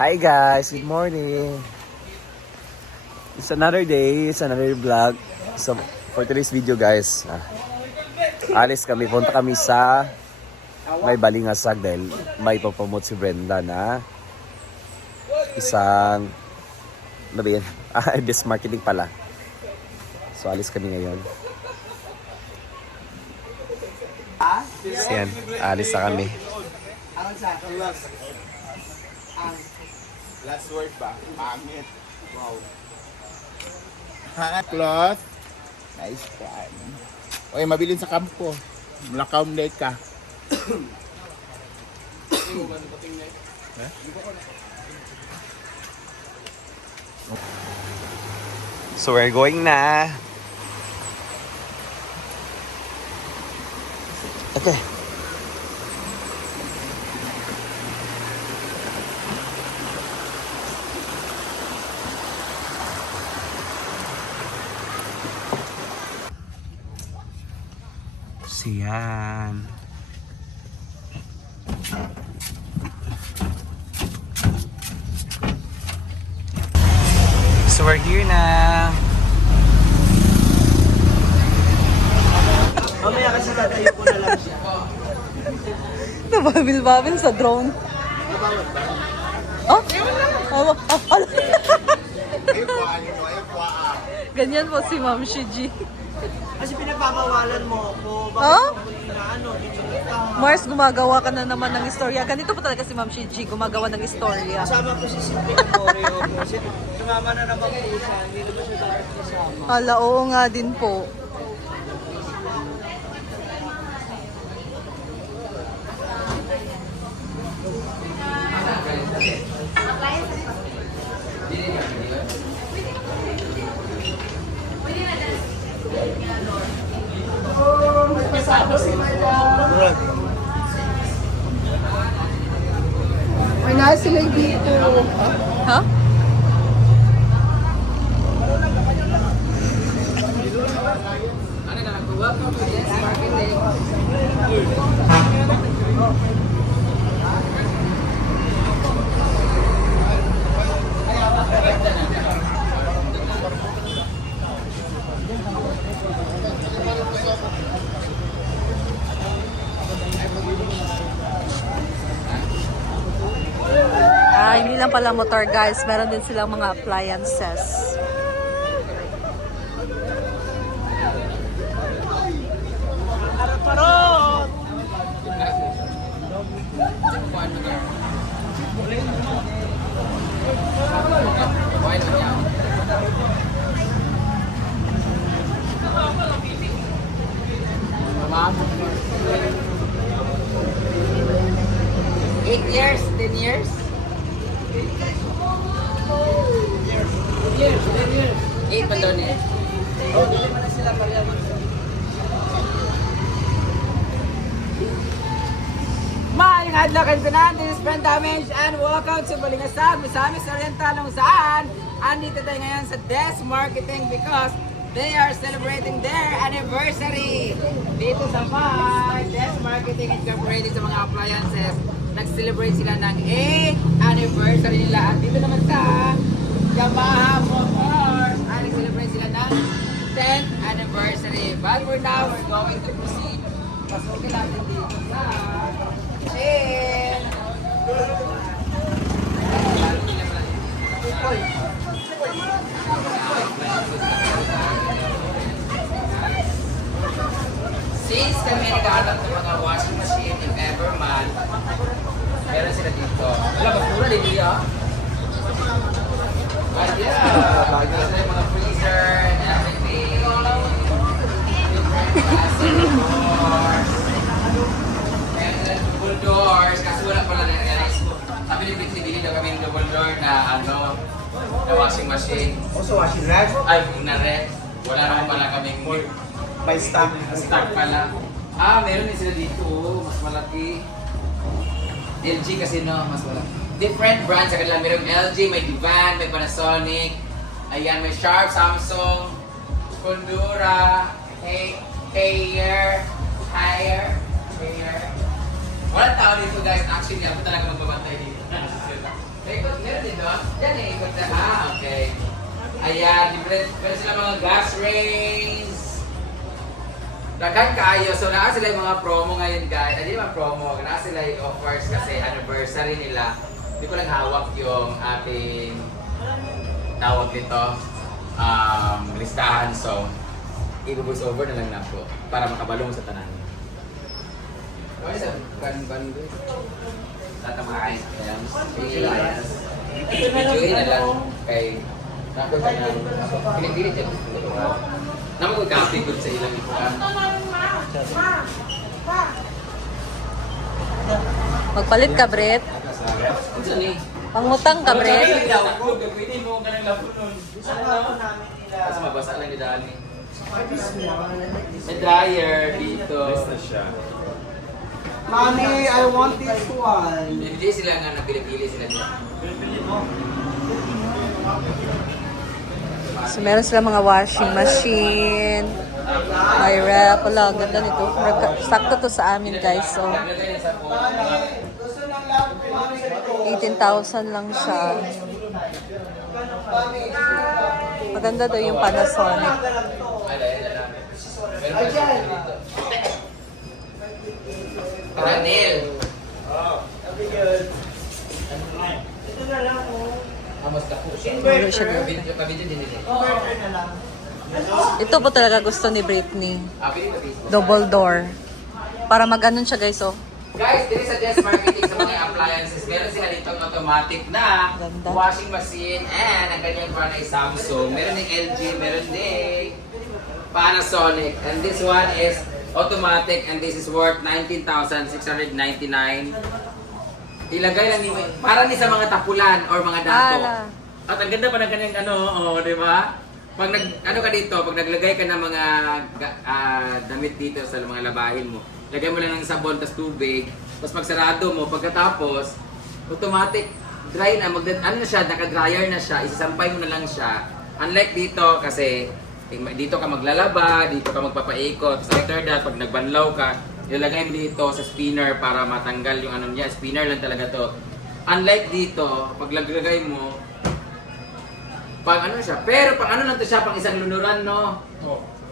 Hi guys, good morning. It's another day, it's another vlog. So for today's video guys, alis kami, punta kami sa may Balingasag dahil may papromote si Brenda na isang ano ba yan? This marketing pala. So alis kami ngayon. So yan, alis na kami. Last word ba? Pangit. Wow. Hangat cloth. Nice one. Oy, mabilin sa kampo. Mulakaw late ka. So we're going na. Okay. Siyan. So we're here na. Mamaya kasi tatayo ko na lang siya. Nababil-babil sa drone. Oh? Ganyan po si Ma'am Shiji. Kasi pinagpapawalan mo ako. Huh? Bakit Mars, gumagawa ka na naman ng istorya. Ganito po talaga si Ma'am Shiji, gumagawa ng istorya. Kasama ko si Simple Coreo. Kasi sumama na naman po siya. Hindi naman siya dapat kasama. Hala, oo nga din po. May nasa sila dito. Ha? Hindi lang pala motor guys, meron din silang mga appliances. Eight years, 10 years. 8 pa doon eh. Maayong adlaw kayo tanan, this is Brenda Damage and welcome to Balingasag, Misamis Oriental kung saan andito tayo ngayon sa Des Marketing because they are celebrating their anniversary. Dito sa may Des Marketing Incorporated sa mga appliances, nag-celebrate sila ng 8th anniversary nila at dito naman sa Yamaha Motors ay nag-celebrate sila ng 10th anniversary. But for now, we're going to proceed. Pasukin natin dito sa Shin. Since kami naghahanap ng mga washing machine if ever man, meron sila dito. Alam, mas mura din niya. But yeah, meron sila yung mga freezer and everything. And then double doors, kasi wala pala na guys. Sabi ni Bixie, dili daw kami yung double door na na washing machine. Also washing rack. Ay, na red. Wala naman pala kaming By stock. stock pala. Meron din sila dito. Mas malaki. LG kasi no, mas malaki. Different brands sa kanila. Merong LG, may Divan, may Panasonic. Ayan, may Sharp, Samsung, Condura, Haier. Walang tao dito guys. Actually, ako talaga magbabantay dito. Meron doon? Yan eh, ikot na. Okay. Ayan, different. Meron sila mga gas rays. Daghan kayo. So, naa sila yung mga promo ngayon, guys. Hindi mga promo. Naa sila yung offers kasi anniversary nila. Hindi ko lang hawak yung ating tawag nito. Listahan. So, i-voice over na lang na po para makabalong sa tanan. Okay, sir. Ban doon. Tatamain. Ayan. Enjoy na lang kay Nako ka na. Pinipili dyan. Naman ko kapi good sa ilang ikuan. Magpalit ka, Brett. Ano ni? Pangutang ka, Brett. Pwede mo ka ng lapon nun. Kasi mabasa lang yung daan eh. May dryer dito. Mommy, I want this one. Hindi sila nga napili-pili sila dito. So, meron sila mga washing machine. May rep. Wala, ganda nito. Sakto to sa amin, guys. So, 18,000 lang siya. Maganda daw yung Panasonic. Karanil. Amos ka po. Siguro siya daw. Kabidyo din nila. Ito po talaga gusto ni Britney. Dito Facebook. Double door. Para mag-anon siya, guys, oh. Guys, dito sa Desk Marketing sa mga appliances, meron sila dito automatic na Ganda. washing machine and ang kanyang brand ay Samsung. Meron ng LG, meron din Panasonic. And this one is automatic and this is worth 19,699. Ilagay lang ni para ni sa mga tapulan or mga dato. Ala. At ang ganda pa ng kanyang di ba? Pag ka dito, pag naglagay ka ng mga damit dito sa mga labahin mo, lagay mo lang ng sabon tas tubig, tapos pag sarado mo, pagkatapos automatic dry na, naka-dryer na siya, isasampay mo na lang siya. Unlike dito kasi dito ka maglalaba, dito ka magpapaikot. Sa after that, pag nagbanlaw ka, ilalagay mo dito sa spinner para matanggal yung niya. Spinner lang talaga to. Unlike dito, pag lagay mo, pag siya. Pero pag lang to siya, pang isang lunuran, no?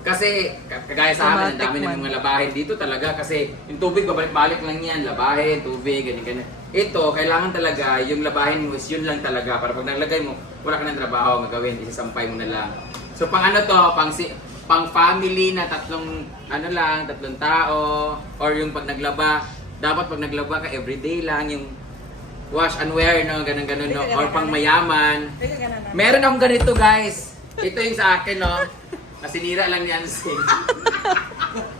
Kasi, kagaya sa amin, ang dami ng mga labahin dito talaga. Kasi yung tubig, babalik-balik lang yan. Labahin, tubig, ganyan. Ito, kailangan talaga, yung labahin mo is yun lang talaga. Para pag naglagay mo, wala ka ng trabaho magawin, isasampay mo na lang. So pang pang family na tatlong tao or yung pag naglaba, dapat pag naglaba ka everyday lang yung wash and wear no, ganun no, or pang mayaman. Meron akong ganito, guys. Ito yung sa akin no. Nasinira lang ni Ansel.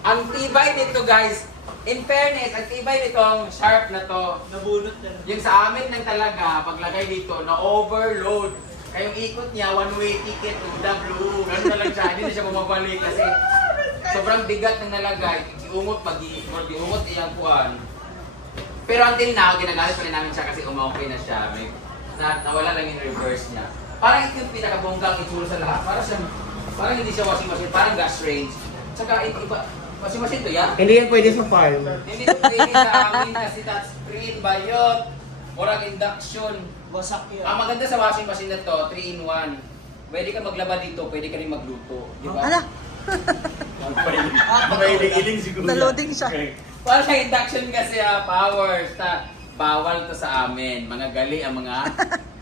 Ang tibay nito, guys. In fairness, ang tibay nitong sharp na to. Nabunot yan. Yung sa amin lang talaga, paglagay dito, na-overload. Kayong ikot niya, one-way ticket to the blue. Ganun na lang siya, hindi na siya bumabalik kasi sobrang bigat ng nalagay. Iungot iungot iyang kuhan. Pero until now, ginagamit pa rin namin siya kasi okay na siya. Nawala lang yung reverse niya. Parang ito yung pinakabonggang itsura sa lahat. Parang hindi siya washing machine, parang gas range. Tsaka iba, washing machine to, ya? Hindi yan pwede sa farm. Hindi ito pwede sa amin kasi touchscreen, bayot, murag induction. Wasak yan. Ang maganda sa washing machine na to, 3-in-1. Pwede ka maglaba dito, pwede ka rin magluto. Di ba? Ala, Mahilig-iling siguro. na-loading siya. Para sa induction kasi powers. Bawal to sa amin. Mga gali ang mga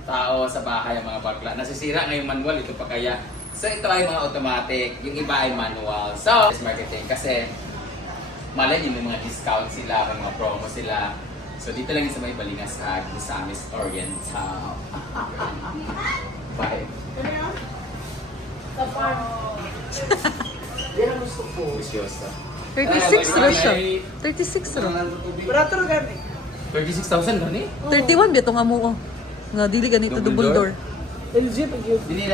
tao sa bahay, ang mga bakla. Nasisira na yung manual, ito pa kaya. So ito ay mga automatic, yung iba ay manual. So, marketing kasi malay niyo may mga discount sila, may mga promo sila. So dito lang yung sa may Balingasag, Misamis Oriental. Bye. Yan ang gusto ko. Seryoso. 36 ro siya. 36 ro. Barato rin gani. 36,000 gani? 31 bito nga mo, oh. Nga, dili ganito, Double double door. LG pag yun. Dili.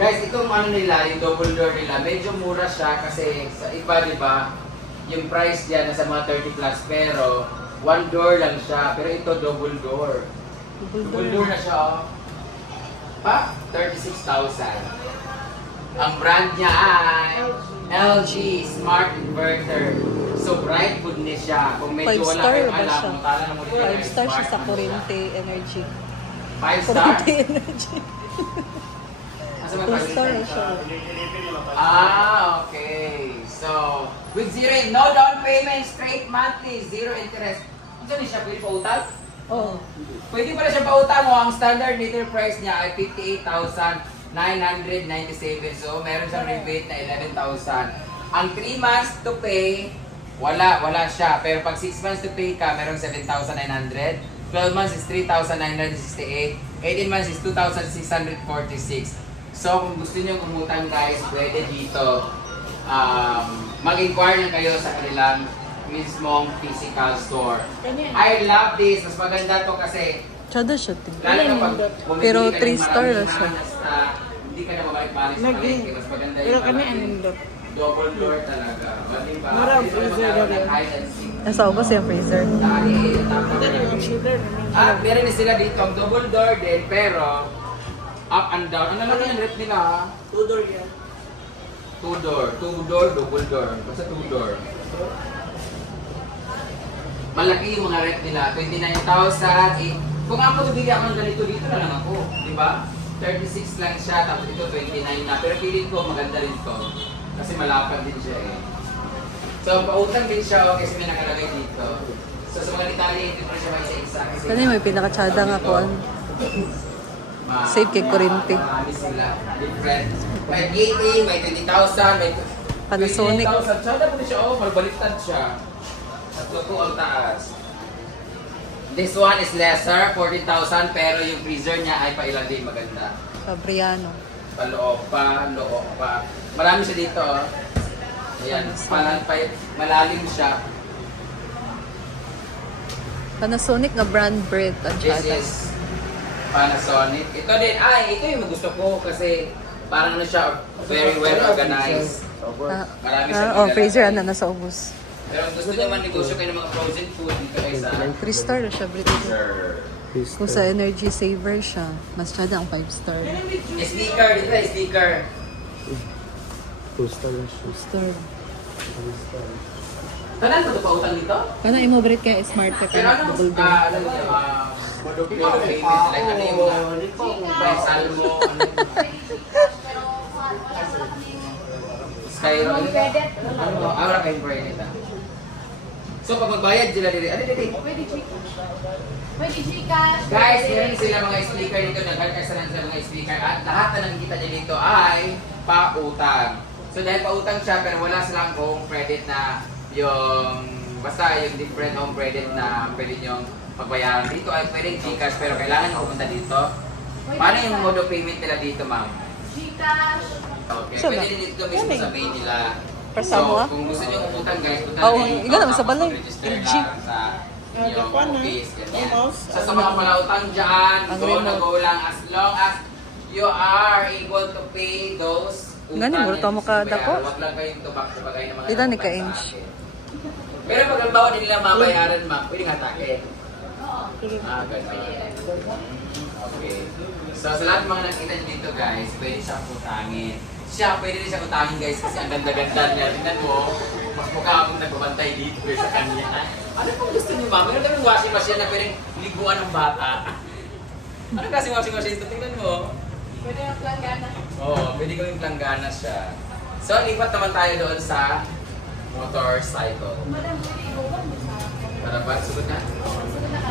Guys, itong nila, yung double door nila, medyo mura siya kasi sa iba, di ba, yung price diyan nasa mga 30 plus pero one door lang siya. Pero ito double door. Double door na siya, oh. Pa? 36,000. Ang brand niya ay LG Smart Inverter. So bright good ni siya. Kung 5 medyo wala star kayong ba alam, siya? mutala na mo dito. 5 star siya sa Kurente Energy. 5 star? Kurente Energy. Asa may 2 star na 5 siya. Okay. So, with zero, no down payment, straight monthly, zero interest. Ito ni siya, pwede pa utang? Oo. Pwede pala siya pautang mo. Ang standard meter price niya ay 58,997. So, meron siyang rebate na 11,000. Ang 3 months to pay, wala siya. Pero pag 6 months to pay ka, meron 7,900. 12 months is 3,968. 18 months is 2,646. So, kung gusto niyo umutang guys, pwede dito. Mag-inquire lang kayo sa kanilang mismong physical store. I love this. Mas maganda to kasi Tsada siya, te. lalo na pag bumibili Pero ka ng 3 star na maramihan siya. basta hindi ka na babalik-balik sa palengke. Mas maganda yung malaki. Double door talaga. Maling ba? Hindi naman magkaroon ng hide and seek. Nasa ubos yung freezer. Dahil meron din sila dito ang double door din pero up and down. Ano naman yung rep nila ha? 2 door yan. 2 door, double door. Basta 2 door. Malaki yung mga rep nila. 29,000. Kung ako bibili ako ng ganito, dito na lang ako. Di ba? 36 lang siya, tapos ito 29 na. Pero feeling ko maganda rin to. Kasi malapad din siya eh. So, pautang din siya kasi may nakalagay dito. So, sa mga detalye, hindi pa siya may isa-isa. Kasi Kani may pinakatsada nga po. Save kay Kurente. Marami sila. Different. May 80, may 20,000, may Panasonic. 28,000. Tsada po siya, oh, malbaliktad siya. At po ang taas. This one is lesser, 14,000, pero yung freezer niya ay pailalim maganda. Fabriano. Paloob pa. Marami siya dito, oh. Ayan, malalim siya. Panasonic nga brand bread ang This tsada. is Panasonic. Ito din, ito yung gusto ko kasi parang ano siya, very well organized. Marami siyang Oh, nilalagay. freezer ano nasa ubos. Pero kung gusto nyo man negosyo kayo ng mga frozen food dito kayo sa 3 star na siya, British. Kung sa energy saver siya, mas tsada ang 5 star. Sticker, dito ay sticker. 2 star na siya. 2 star. Tanan ko ito pa utang dito? Kana imo bread kay smart ka Pero kana ano, double door. alam niyo, payment, like ano yung mga may salmo, ano yung Skyro, ano? Wala kayong credit ah. So pag magbayad sila dito, Pwede Gcash. guys, meron sila mga speaker dito, nagkakasalan sila mga speaker at lahat na nakikita niyo dito ay pautang. So dahil pautang siya pero wala silang home credit na yung basta yung different home credit na pwede niyong pagbayaran dito ay pwedeng Gcash pero kailangan nyo pumunta dito. Paano yung mode of payment nila dito, ma'am? Gcash. Okay, Saan pwede ba? din dito mismo sa main nila. Kasama ka? kung gusto nyo umutang guys, punta Oo, dito. ikaw naman sa Tapos balay. mag-register LG. lang sa yung office, ganyan. Sa mga palautang dyan, Ang go na remote. go lang as long as you are able to pay those Gani, utang muro and tamo ka bayaran. dako. Huwag lang kayong tubak-tubagay ng mga Ito ni utang sa ka-inch. akin. Pero pag ang bawa din nila mabayaran, ma'am, pwede nga takin. Gano'n. Okay. So, sa lahat ng mga nakita niyo dito, guys, pwede siyang utangin. Pwede rin siyang utangin, guys, kasi ang ganda-ganda niya. Tingnan mo, mas mukha akong nagbabantay dito sa kanya. Ano pong gusto niyo, ma'am? Meron kami washing machine na pwedeng liguan ng bata. Ano kasi washing machine ito? Tingnan mo. Pwede yung planggana. Oo, pwede kaming planggana siya. So, lipat naman tayo doon sa motorcycle. Madam, pwede ibuwan mo sa Para ba? Sunod na? Sunod na ka.